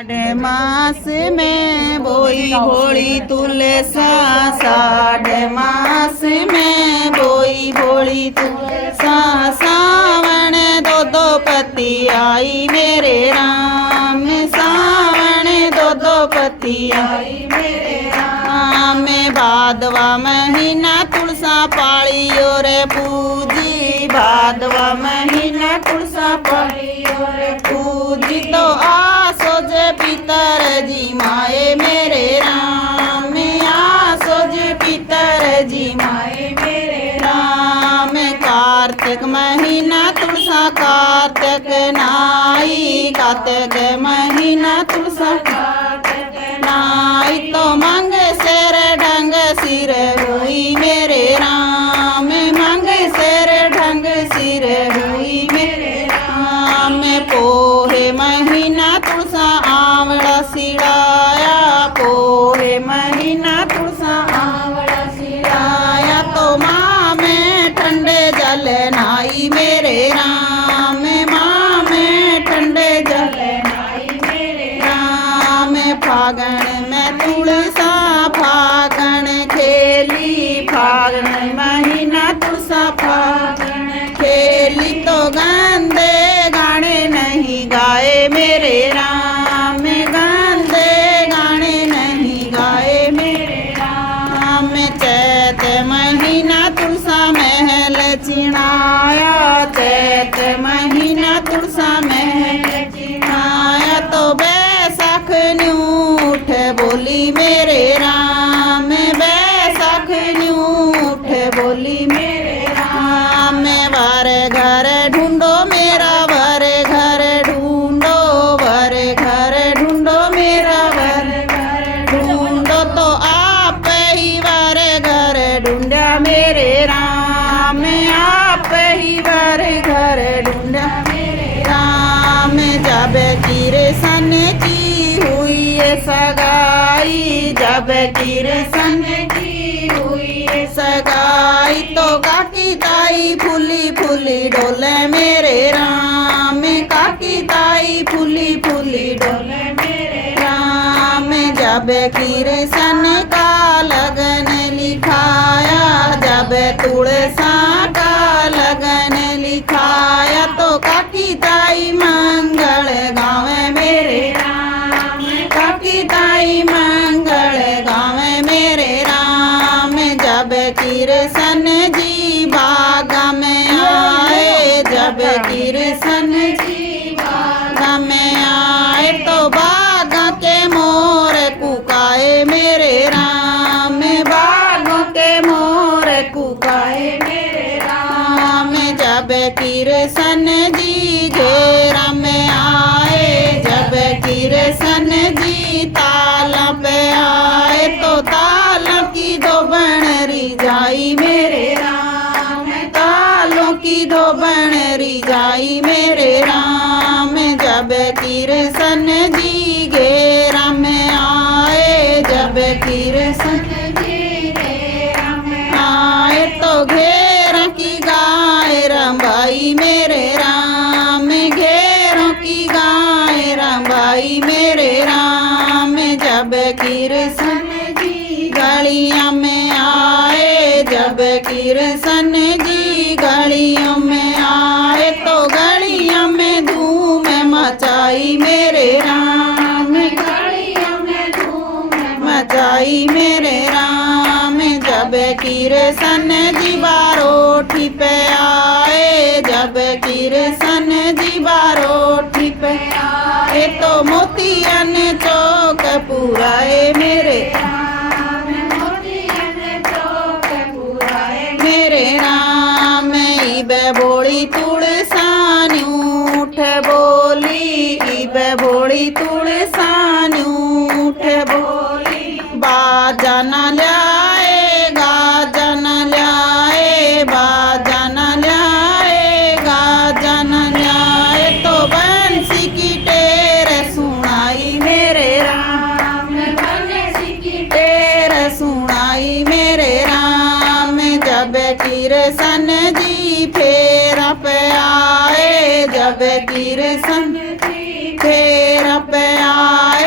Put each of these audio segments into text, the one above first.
साढ़े मास में बोई भोली तुलसा, साढ़े मास में बोई भोली तुलसा। सावन दो दो पति आई मेरे राम, सावन दो दो पति आई मेरे राम। भादवा महीना तुलसा पाली और पूजी, भादवा महीना तुलसा पाली और पूजी। तो आसोज पितर जी माए मेरे राम, आसोज पितर जी माए मेरे राम। कार्तिक महीना तुलसा कार्तिक नाई, कार्तिक महीना तुलसा कार्तिक नाई। तो मंग सिर ढंग सिर हुई मेरे राम, मंग सिर ढंग सिर हुई मेरे राम। पोहे महीना तुलसा आंवला सिड़ाया, पोहे महीना तुलसा आंवला सिड़ाया। तो माँ में ठंडे जल नाई मेरे राम, माँ में ठंडे जल नाई मेरे राम। फागण में तुलसा फागण खेली, फागण महीना तुलसा फागण खेली। तो गंदे गाने नहीं गाए मेरे राम, गंदे गाने नहीं गाए मेरे राम। चैत महीना तुलसा महल चिनाया, चैत महीना तुलसा महल चिनाया। तो बैसाख न्यूठ बोली मेरे राम, बैसाख न्यूठ बोली मेरे राम। वर घर ढूंढो मेरा वर घर ढूंढो, वर घर ढूंढो मेरा वर घर ढूंढो। तो आप ही वर घर ढूंढा मेरे राम, आप ही वर घर ढूंढा मेरे राम। जब किरसन की हुई सगाई, जब किरसन की हुई सगाई। तो काकी ताई फूली फूली डोले मेरे राम, काकी ताई फूली फूली डोले मेरे राम। जब किरसन का लगन लिखाया, जब तुलसा का लगन लिखाया। तो काकी ताई मंगल गावे मेरे राम, काकी ताई मंगल गावे मेरे राम। जब किरसन जी बाग में आए, जब किरसन जी बाग में आए। तो बाग के मोर कुकाए मेरे राम, बाग के मोर कुकाए मेरे राम। जब किरसन जी घेरा में आए, जब किरसन जी ताल पे आए। तो ताल की दो बनरी जाई मेरे राम, तालों की दो बनरी जाई मेरे राम। जब किरसन जी घेरा में आए, जब किरसन जी घेरा में आए। तो घेरा की गाय रंबाई मेरे राम, घेरों की गाय रंबाई मेरे राम। जब किरसन जी गलियों में आए, जब किरसन जी गलियों में आए। तो गलियों में धूम मचाई मेरे राम, गलियों में धूम मचाई मेरे राम। जब किरसन जी बारोठी पे आए, जब किरसन जी बारोठी पे आए। तो मोतियन चौक पुराए मेरे राम, मोतियन चौक पुराए मेरे राम। इबे बोली तुलसा न्यूठ बोली, इबे बोली तुलसा न्यूठ बोली। बाजा न ल्याए गाजा न ल्याए, बाजा न ल्याए गाजा न ल्याए। तो बंसी की टेर सुनाई मेरे राम, बंसी की टेर सुनाई मेरे राम। जब किरसन जी फेरा पे आए, जब किरसन जी फेरा पे आए।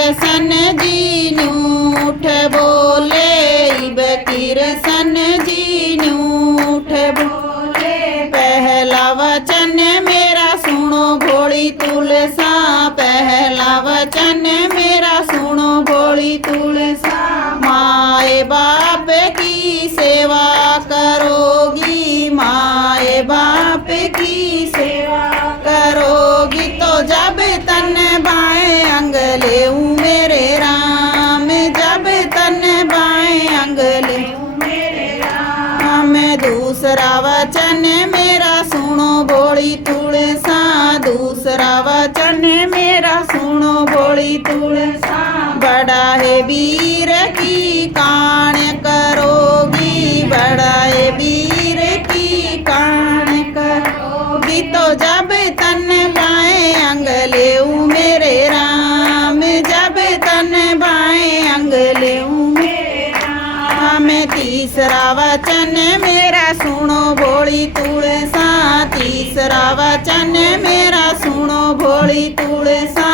कृष्ण जी न्यू उठ बोले, इब कृष्ण जी न्यू उठ बोले। पहला वचन मेरा सुनो भोली तुलसा, पहला वचन मेरा सुनो भोली तुलसा। माए बाप की सेवा करोगी, माए बाप की सेवा करोगी, तो जब तन बाएं अंग लेऊं मेरे राम, जब तन बाएं अंग लेऊं मेरे राम। दूसरा वचन मेरा सुनो भोली तुलसा, दूसरा वचन मेरा सुनो भोली तुलसा। बड़ा है वीर की कान करोगी, बड़ा है वीर की कान करोगी, तो जब तन बाएं अंग लेऊं मेरे राम, जब तन बाएं अंग लेऊं मेरे राम। तीसरा वचन मेरा सुनो भोली तुलसा, तीसरा वचन मेरा सुनो भोली तुलसा।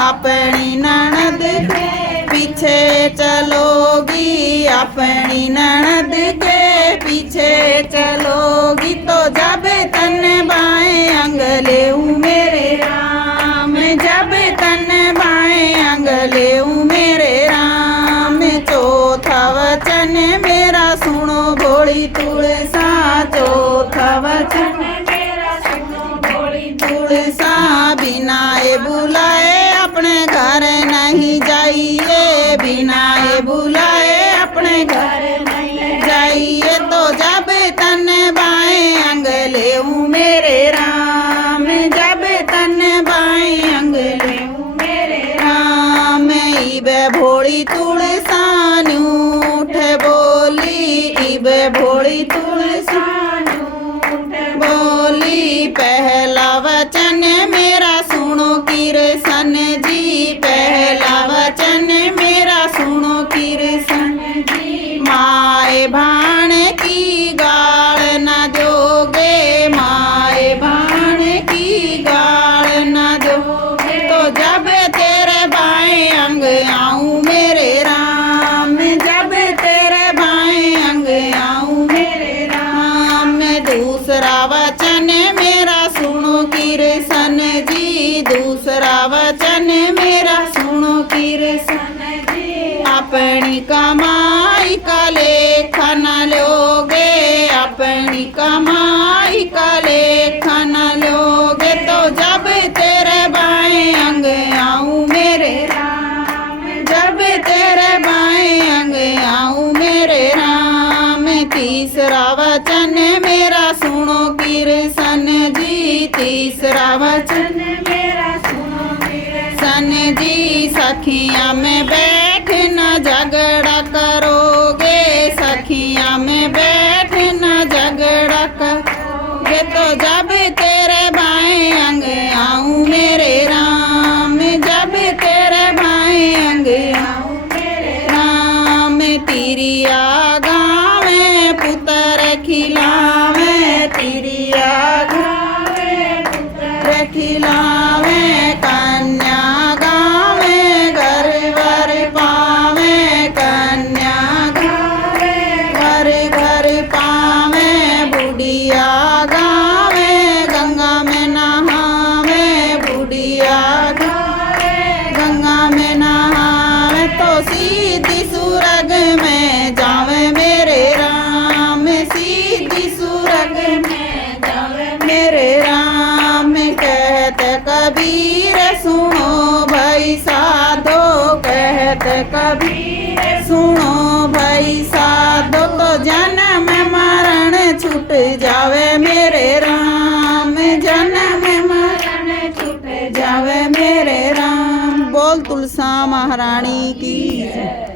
अपनी ननद के पीछे चलोगी, अपनी ननद के पीछे चलोगी, तो जब तन बाएं अंग लेऊं मेरे राम, जब तन बाएं अंग लेऊं मेरे राम। चौथा वचन मेरा सुनो भोली तुलसा, चौथा वचन मेरा सुनो भोली तुलसा। बिना ये बुलाए अपने घर नहीं जाइए, बिना ये बुलाए अपने घर नहीं जाइए, तो जब तन बाएं अंग लेऊं मेरे राम, जब तन बाएं अंग लेऊं मेरे राम। इब भोली तुलसा न्यू उठ बोली, इब भोली तुलसा न्यू उठ बोली। पहला वचन मेरा सुनो कृष्ण जी, पहला वचन मेरा सुनो कृष्ण जी। माए भाण की गाल न दोगे, माए भाण की गाल न दोगे, तो जब तेरे बाएं अंग आऊं मेरे राम, जब तेरे बाएं अंग आऊं मेरे राम। दूसरा वचन मेरा सुनो कृष्ण जी, दूसरा वचन मेरा सुनो कृष्ण जी। अपनी कमाई का लेखा न लोगे, अपनी कमाई का लेखा न लोगे, तो जब तेरे बाएं अंग आऊं मेरे राम, जब तेरे बाएं अंग आऊं मेरे राम। तीसरा वचन मेरा सुनो कृष्ण जी, तीसरा वचन मेरा सुनो कृष्ण जी। सखियां में बैठ न झगड़ा करोगे, सखियां में बैठ न झगड़ा करोगे, तो जब तेरे बाएं अंग आऊं मेरे राम, जब तेरे बाएं अंग आऊं मेरे राम। तिरिया गावे पुत्र खिलावे, तिरिया गावे पुत्र खिलावे, कन्या गावे घर वर पावे, कन्या गावे घर घर पावे। बुढ़िया गावे गंगा में नहावे, बुढ़िया गावे गंगा में नहावे, तो सीधी सुरग में जावे मेरे राम, सीधी सुरग में जावे मेरे राम। कहते कबीर सुनो भाई साधो, कहते कबीर सुनो भाई साधो, तो जन्म मरण छूट जावे मेरे राम, जन्म मरण छूट जावे मेरे राम। बोल तुलसा महारानी की जय।